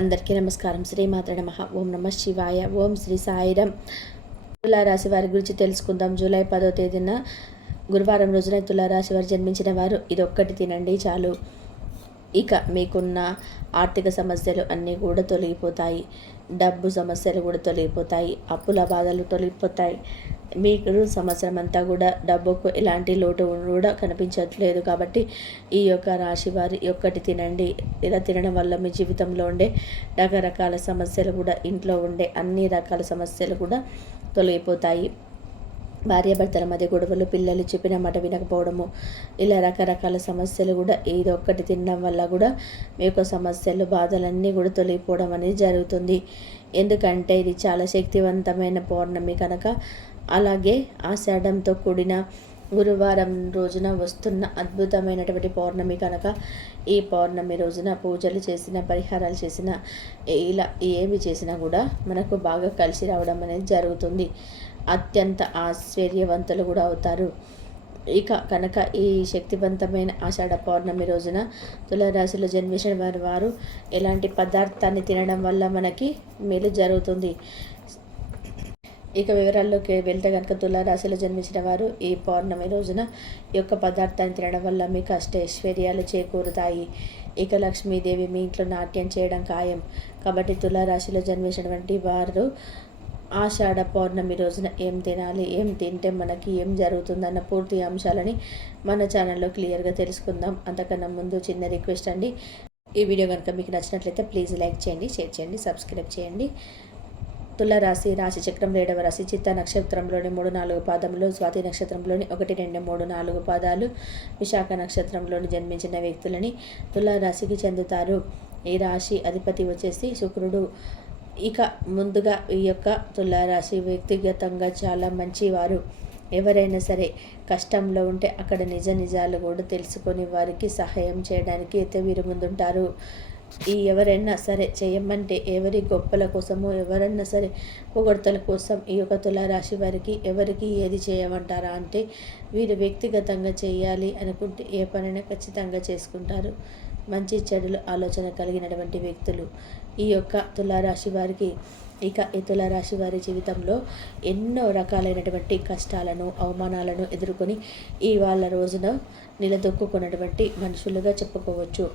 అందరికీ నమస్కారం. శ్రీమాత్ర నమః. ఓం నమ శివాయ. ఓం శ్రీ సాయిరం. తులారాశి వారి గురించి తెలుసుకుందాం. జూలై 10వ తేదీన గురువారం రోజున తులారాశి వారు జన్మించిన వారు ఇదొక్కటి తినండి చాలు. ఇక మీకున్న ఆర్థిక సమస్యలు అన్నీ కూడా తొలగిపోతాయి. డబ్బు సమస్యలు కూడా తొలగిపోతాయి. అప్పుల బాధలు తొలగిపోతాయి. మీకు సంవత్సరం అంతా కూడా డబ్బుకు ఎలాంటి లోటు కూడా కనిపించట్లేదు. కాబట్టి ఈ యొక్క రాశి వారి ఒక్కటి తినండి. ఇలా తినడం వల్ల మీ జీవితంలో ఉండే రకరకాల సమస్యలు కూడా, ఇంట్లో ఉండే అన్ని రకాల సమస్యలు కూడా తొలగిపోతాయి. భార్యాభర్తల మధ్య గొడవలు, పిల్లలు చెప్పిన మాట వినకపోవడము, ఇలా రకరకాల సమస్యలు కూడా ఏదో ఒక్కటి తినడం వల్ల కూడా మీ యొక్క సమస్యలు, బాధలన్నీ కూడా తొలగిపోవడం అనేది జరుగుతుంది. ఎందుకంటే ఇది చాలా శక్తివంతమైన పౌర్ణమి కనుక, అలాగే ఆషాఢంతో కూడిన గురువారం రోజున వస్తున్న అద్భుతమైనటువంటి పౌర్ణమి కనుక, ఈ పౌర్ణమి రోజున పూజలు చేసిన, పరిహారాలు చేసిన, ఇలా ఏమి చేసినా కూడా మనకు బాగా కలిసి రావడం అనేది జరుగుతుంది. అత్యంత ఆశ్చర్యవంతులు కూడా అవుతారు. ఇక కనుక ఈ శక్తివంతమైన ఆషాఢ పౌర్ణమి రోజున తులారాశిలో జన్మించిన వారు ఎలాంటి పదార్థాన్ని తినడం వల్ల మనకి మేలు జరుగుతుంది. ఇక వివరాల్లోకి వెళ్తే కనుక, తులారాశిలో జన్మించిన వారు ఈ పౌర్ణమి రోజున ఈ యొక్క పదార్థాన్ని తినడం వల్ల మీకు అష్టైశ్వర్యాలు చేకూరుతాయి. ఇక లక్ష్మీదేవి మీ ఇంట్లో నాట్యం చేయడం ఖాయం. కాబట్టి తులారాశిలో జన్మించినటువంటి వారు ఆషాఢ పౌర్ణమి రోజున ఏం తినాలి, ఏం తింటే మనకి ఏం జరుగుతుందన్న పూర్తి అంశాలని మన ఛానల్లో క్లియర్గా తెలుసుకుందాం. అంతకన్నా ముందు చిన్న రిక్వెస్ట్ అండి, ఈ వీడియో కనుక మీకు నచ్చినట్లయితే ప్లీజ్ లైక్ చేయండి, షేర్ చేయండి, సబ్స్క్రైబ్ చేయండి. తులారాశి రాశి చక్రం 7వ రాశి. చిత్త నక్షత్రంలోని 3-4 పాదములు, స్వాతి నక్షత్రంలోని 1-2-3-4 పాదాలు, విశాఖ నక్షత్రంలోని జన్మించిన వ్యక్తులని తులారాశికి చెందుతారు. ఈ రాశి అధిపతి వచ్చేసి శుక్రుడు. ఇక ముందుగా ఈ యొక్క తులారాశి వ్యక్తిగతంగా చాలా మంచివారు. ఎవరైనా సరే కష్టంలో ఉంటే అక్కడ నిజాలు కూడా తెలుసుకొని వారికి సహాయం చేయడానికి అయితే వీరు ముందుంటారు. ఎవరైనా సరే చేయమంటే, ఎవరి గొప్పల కోసమో, ఎవరన్నా సరే పొగడ్తల కోసం ఈ యొక్క తులారాశి వారికి ఎవరికి ఏది చేయమంటారా అంటే, వీరు వ్యక్తిగతంగా చేయాలి అనుకుంటే ఏ పనైనా ఖచ్చితంగా చేసుకుంటారు. మంచి చెడులు ఆలోచన కలిగినటువంటి వ్యక్తులు ఈ యొక్క తులారాశి వారికి. ఇక ఈ తులారాశి వారి జీవితంలో ఎన్నో రకాలైనటువంటి కష్టాలను, అవమానాలను ఎదుర్కొని వాళ్ళ రోజున నిలదొక్కున్నటువంటి మనుషులుగా చెప్పుకోవచ్చు.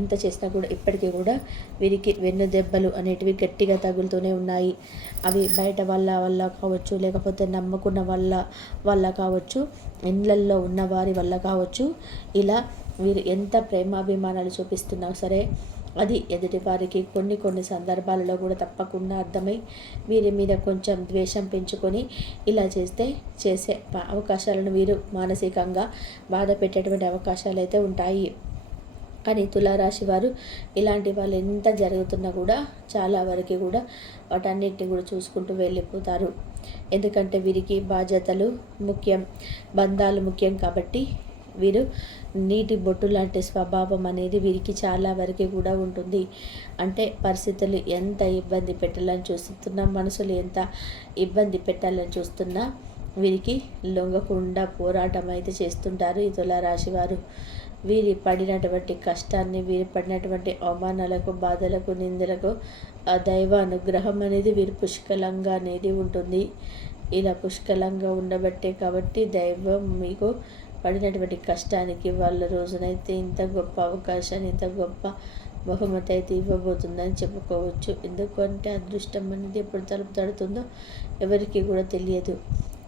ఇంత చేసినా కూడా ఇప్పటికీ కూడా వీరికి వెన్ను దెబ్బలు అనేటివి గట్టిగా తగులుతూనే ఉన్నాయి. అవి బయట వల్ల కావచ్చు, లేకపోతే నమ్ముకున్న వల్ల కావచ్చు, ఇళ్ళల్లో ఉన్న వారి వల్ల కావచ్చు. ఇలా వీరు ఎంత ప్రేమాభిమానాలు చూపిస్తున్నా సరే అది ఎదుటి వారికి కొన్ని సందర్భాలలో కూడా తప్పకుండా అర్థమై వీరి మీద కొంచెం ద్వేషం పెంచుకొని ఇలా చేసే అవకాశాలను వీరు మానసికంగా బాధ పెట్టేటువంటి అవకాశాలు అయితే ఉంటాయి. కానీ తులారాశి వారు ఇలాంటి వాళ్ళు ఎంత జరుగుతున్నా కూడా చాలా వరకు కూడా వాటన్నిటిని కూడా చూసుకుంటూ వెళ్ళిపోతారు. ఎందుకంటే వీరికి బాధ్యతలు ముఖ్యం, బంధాలు ముఖ్యం. కాబట్టి వీరు నీటి బొట్టు లాంటి స్వభావం అనేది వీరికి చాలా వరకు కూడా ఉంటుంది. అంటే పరిస్థితులు ఎంత ఇబ్బంది పెట్టాలని చూస్తున్నా, మనసులు ఎంత ఇబ్బంది పెట్టాలని చూస్తున్నా వీరికి లొంగకుండా పోరాటం అయితే చేస్తుంటారు ఈ తులారాశి వారు. వీరి పడినటువంటి కష్టాన్ని, వీరి పడినటువంటి అవమానాలకు, బాధలకు, నిందలకు ఆ దైవ అనుగ్రహం అనేది వీరి పుష్కలంగా అనేది ఉంటుంది. ఇలా పుష్కలంగా ఉండబట్టే కాబట్టి దైవం మీకు పడినటువంటి కష్టానికి వాళ్ళ రోజునైతే ఇంత గొప్ప అవకాశాన్ని, ఇంత గొప్ప బహుమతి అయితే ఇవ్వబోతుందని చెప్పుకోవచ్చు. ఎందుకంటే అదృష్టం అనేది ఎప్పుడు తలుపు తడుతుందో ఎవరికి కూడా తెలియదు.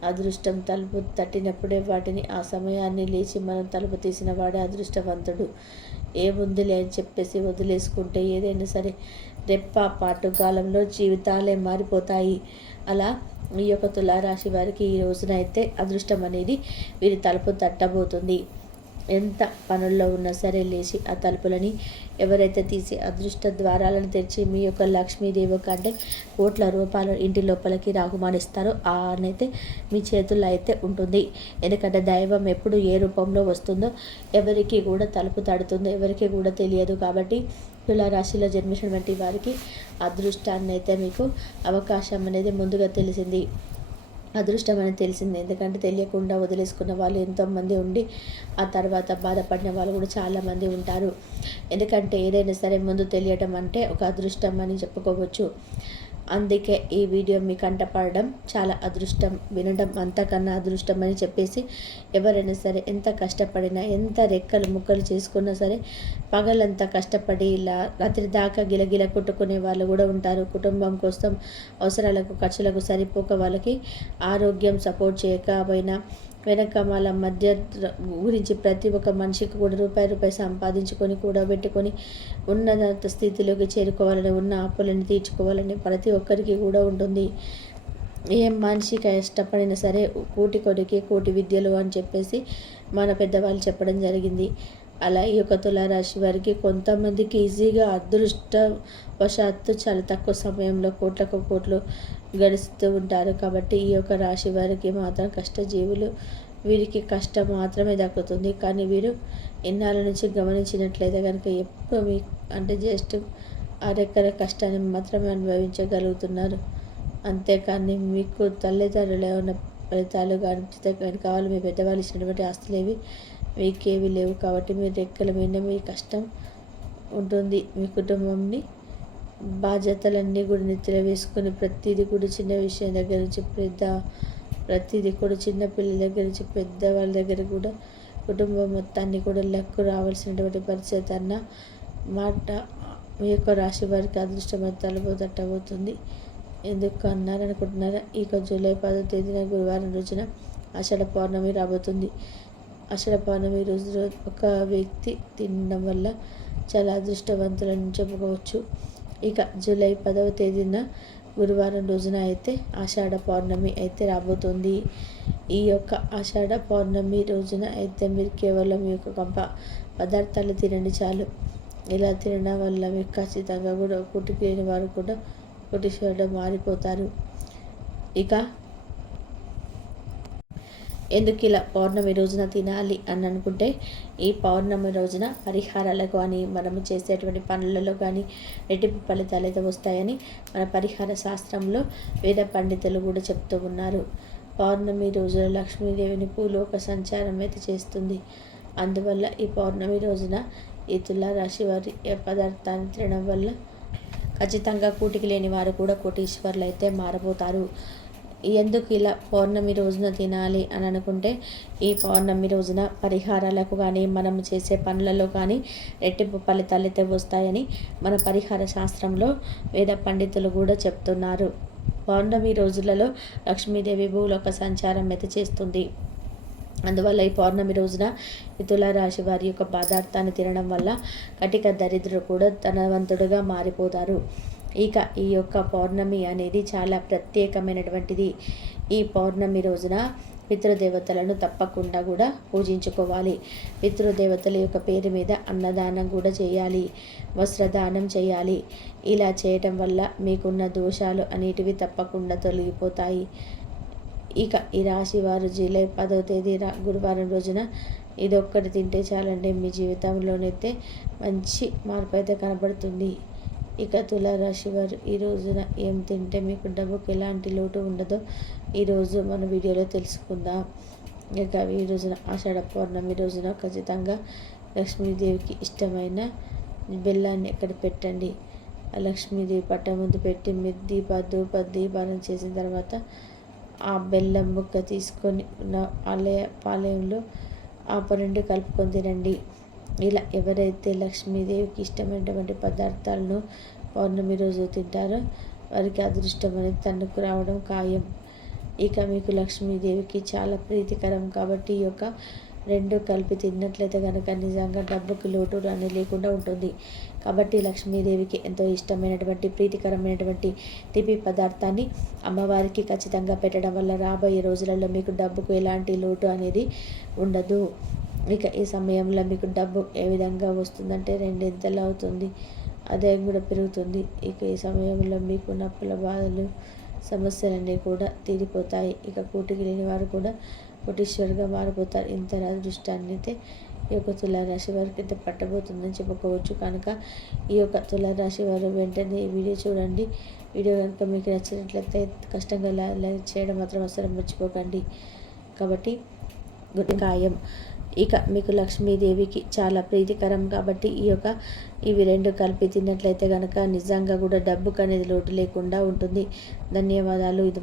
అదృష్టం తలుపు తట్టినప్పుడే వాటిని, ఆ సమయాన్ని లేచి మనం తలుపు తీసిన వాడే అదృష్టవంతుడు. ఏముందిలే అని చెప్పేసి వదిలేసుకుంటే ఏదైనా సరే రెప్ప పాటు కాలంలో జీవితాలే మారిపోతాయి. అలా ఈ యొక్క తులారాశి వారికి ఈ రోజున అయితే అదృష్టం అనేది వీరి తలుపు తట్టబోతుంది. ఎంత పనుల్లో ఉన్నా సరే లేచి ఆ తలుపులని ఎవరైతే తీసి అదృష్ట ద్వారాలను తెరిచి మీ యొక్క లక్ష్మీదేవి కంటే కోట్ల రూపాయలు ఇంటి లోపలికి రాకుమానిస్తారో అనైతే మీ చేతుల్లో అయితే ఉంటుంది. ఎందుకంటే దైవం ఎప్పుడు ఏ రూపంలో వస్తుందో ఎవరికి కూడా తలుపు తడుతుందో ఎవరికి కూడా తెలియదు. కాబట్టి తులారాశిలో జన్మించినటువంటి వారికి అదృష్టాన్ని అయితే మీకు అవకాశం అనేది ముందుగా తెలిసింది. అదృష్టం అని తెలిసింది. ఎందుకంటే తెలియకుండా వదిలేసుకున్న వాళ్ళు ఎంతోమంది ఉండి, ఆ తర్వాత బాధపడిన వాళ్ళు కూడా చాలామంది ఉంటారు. ఎందుకంటే ఏదైనా సరే ముందు తెలియడం అంటే ఒక అదృష్టం అని చెప్పుకోవచ్చు. అందుకే ఈ వీడియో మీ కంటపడడం చాలా అదృష్టం, వినడం అంతకన్నా అదృష్టం అని చెప్పేసి, ఎవరైనా సరే ఎంత కష్టపడినా, ఎంత రెక్కలు ముక్కలు చేసుకున్నా సరే, పగలంతా కష్టపడి ఇలా రాత్రి దాకా గిలగిల కొట్టుకునే వాళ్ళు కూడా ఉంటారు. కుటుంబం కోసం అవసరాలకు ఖర్చులకు సరిపోక వాళ్ళకి ఆరోగ్యం సపోర్ట్ చేయకపోయినా వెనక వాళ్ళ మధ్య గురించి ప్రతి ఒక్క మనిషికి కూడా రూపాయి సంపాదించుకొని కూడబెట్టుకొని ఉన్నత స్థితిలోకి చేరుకోవాలని, ఉన్న అప్పులను తీర్చుకోవాలని ప్రతి ఒక్కరికి కూడా ఉంటుంది. ఏ మనిషి కష్టపడినా సరే కూటి కొడుకి కోటి విద్యలు అని చెప్పేసి మన పెద్దవాళ్ళు చెప్పడం జరిగింది. అలా ఈ యొక్క తులారాశి వారికి కొంతమందికి ఈజీగా అదృష్టవశాత్తు చాలా తక్కువ సమయంలో కోట్లకు కోట్లు గడుస్తూ ఉంటారు. కాబట్టి ఈ యొక్క రాశి వారికి మాత్రం కష్టజీవులు, వీరికి కష్టం మాత్రమే దక్కుతుంది. కానీ వీరు ఇన్నాళ్ళ నుంచి గమనించినట్లయితే కనుక ఎప్పుడు మీ అంటే జస్ట్ అరెక్కర కష్టాన్ని మాత్రమే అనుభవించగలుగుతున్నారు. అంతేకాని మీకు తల్లిదండ్రులు ఏమైనా ఫలితాలు కానీ కావాలి, మీ పెద్దవాళ్ళు ఇచ్చినటువంటి ఆస్తులేవి మీకేవి లేవు. కాబట్టి మీరు రెక్కల మీద మీ కష్టం ఉంటుంది. మీ కుటుంబంని బాధ్యతలన్నీ కూడా నెత్తిన వేసుకొని ప్రతిదీ కూడా చిన్న విషయం దగ్గర నుంచి ప్రతిదీ కూడా చిన్న పిల్లల దగ్గర నుంచి పెద్దవాళ్ళ దగ్గర కూడా కుటుంబం మొత్తాన్ని కూడా లెక్కు రావాల్సినటువంటి పరిస్థితి అన్న మాట మీ యొక్క రాశి వారికి అదృష్టమైన తలుపు తట్టబోతుంది. ఎందుకు అన్నారనుకుంటున్నారా? ఇక జూలై 10వ తేదీన గురువారం రోజున ఆషాఢ పౌర్ణమి రాబోతుంది. ఆషాఢ పౌర్ణమి రోజు ఒక వ్యక్తి తినడం వల్ల చాలా అదృష్టవంతులని చెప్పుకోవచ్చు. ఇక జూలై 10వ తేదీన గురువారం రోజున అయితే ఆషాఢ పౌర్ణమి అయితే రాబోతుంది. ఈ యొక్క ఆషాఢ పౌర్ణమి రోజున అయితే మీరు కేవలం ఈ యొక్క పదార్థాలు తినండి చాలు. ఇలా తినడం వల్ల మీకు ఖచ్చితంగా కూడా పుట్టుకు లేని వారు కూడా కోటీశ్వరుడు మారిపోతారు. ఇక ఎందుకు ఇలా పౌర్ణమి రోజున తినాలి అని అనుకుంటే, ఈ పౌర్ణమి రోజున పరిహారాలకు కానీ మనము చేసేటువంటి పనులలో కానీ రెట్టింపు ఫలితాలు అయితే వస్తాయని మన పరిహార శాస్త్రంలో వేద పండితులు కూడా చెప్తూ ఉన్నారు. పౌర్ణమి రోజున లక్ష్మీదేవిని భూలోక సంచారం అయితే చేస్తుంది. అందువల్ల ఈ పౌర్ణమి రోజున ఈ తులారాశి వారి ఏ పదార్థాన్ని తినడం వల్ల ఖచ్చితంగా కూటికి లేని వారు కూడా కోటీశ్వర్లు అయితే మారబోతారు. ఎందుకు ఇలా పౌర్ణమి రోజున తినాలి అని అనుకుంటే, ఈ పౌర్ణమి రోజున పరిహారాలకు కానీ మనం చేసే పనులలో కానీ రెట్టింపు ఫలితాలు అయితే వస్తాయని మన పరిహార శాస్త్రంలో వేద పండితులు కూడా చెప్తున్నారు. పౌర్ణమి రోజులలో లక్ష్మీదేవి భూలోక సంచారం అయితే చేస్తుంది. అందువల్ల ఈ పౌర్ణమి రోజున ఈ తులారాశి వారి యొక్క పదార్థాన్ని తినడం వల్ల కటిక దరిద్రుడు కూడా ధనవంతుడుగా మారిపోతారు. ఇక ఈ యొక్క పౌర్ణమి అనేది చాలా ప్రత్యేకమైనటువంటిది. ఈ పౌర్ణమి రోజున పితృదేవతలను తప్పకుండా కూడా పూజించుకోవాలి. పితృదేవతల యొక్క పేరు మీద అన్నదానం కూడా చేయాలి, వస్త్రదానం చేయాలి. ఇలా చేయటం వల్ల మీకున్న దోషాలు అనేటివి తప్పకుండా తొలగిపోతాయి. ఇక ఈ రాశి వారు జూలై 10వ తేదీ గురువారం రోజున ఇదొక్కటి తింటే చాలండి, మీ జీవితంలోనైతే మంచి మార్పు అయితే కనబడుతుంది. ఇక తులారాశి వారు ఈ రోజున ఏం తింటే మీకు డబ్బుకు ఎలాంటి లోటు ఉండదో ఈరోజు మన వీడియోలో తెలుసుకుందాం. ఇక ఈ రోజున ఆషాఢ పౌర్ణమి రోజున ఖచ్చితంగా లక్ష్మీదేవికి ఇష్టమైన బెల్లాన్ని ఎక్కడ పెట్టండి. ఆ లక్ష్మీదేవి పట్ట ముందు పెట్టి మీరు దీపాలను చేసిన తర్వాత ఆ బెల్లం ముక్క తీసుకొని పాలయంలో ఆ పన్నెండు కలుపుకొని తినండి. ఇలా ఎవరైతే లక్ష్మీదేవికి ఇష్టమైనటువంటి పదార్థాలను పౌర్ణమి రోజు తింటారో వారికి అదృష్టం అనేది తన్నుకు రావడం ఖాయం. ఇక మీకు లక్ష్మీదేవికి చాలా ప్రీతికరం కాబట్టి ఈ యొక్క రెండు కలిపి తిన్నట్లయితే కనుక నిజంగా డబ్బుకి లోటు రాని లేకుండా ఉంటుంది. కాబట్టి లక్ష్మీదేవికి ఎంతో ఇష్టమైనటువంటి ప్రీతికరమైనటువంటి తీపి పదార్థాన్ని అమ్మవారికి ఖచ్చితంగా పెట్టడం వల్ల రాబోయే రోజులలో మీకు డబ్బుకు ఎలాంటి లోటు అనేది ఉండదు. ఇక ఈ సమయంలో మీకు డబ్బు ఏ విధంగా వస్తుందంటే రెండింతలు అవుతుంది, ఆదాయం కూడా పెరుగుతుంది. ఇక ఈ సమయంలో మీకు నప్పుల బాధలు సమస్యలన్నీ కూడా తీరిపోతాయి. ఇక కూటికి లేని వారు కూడా కోటీశ్వరుగా మారిపోతారు. ఇంత అదృష్టాన్ని అయితే ఈ యొక్క తులారాశి వారికి అయితే పట్టబోతుందని చెప్పుకోవచ్చు. కనుక ఈ యొక్క తులారాశి వారు వెంటనే ఈ వీడియో చూడండి. వీడియో కనుక మీకు నచ్చినట్లయితే కష్టంగా లైక్ చేయడం మాత్రం అసలు మర్చిపోకండి. కాబట్టి ఖాయం. ఇక మీకు లక్ష్మీదేవికి చాలా ప్రీతికరం కాబట్టి ఇవి రెండు కలిపి తిన్నట్లయితే కనుక నిజంగా కూడా డబ్బుకు అనేది లోటు లేకుండా ఉంటుంది. ధన్యవాదాలు. ఇది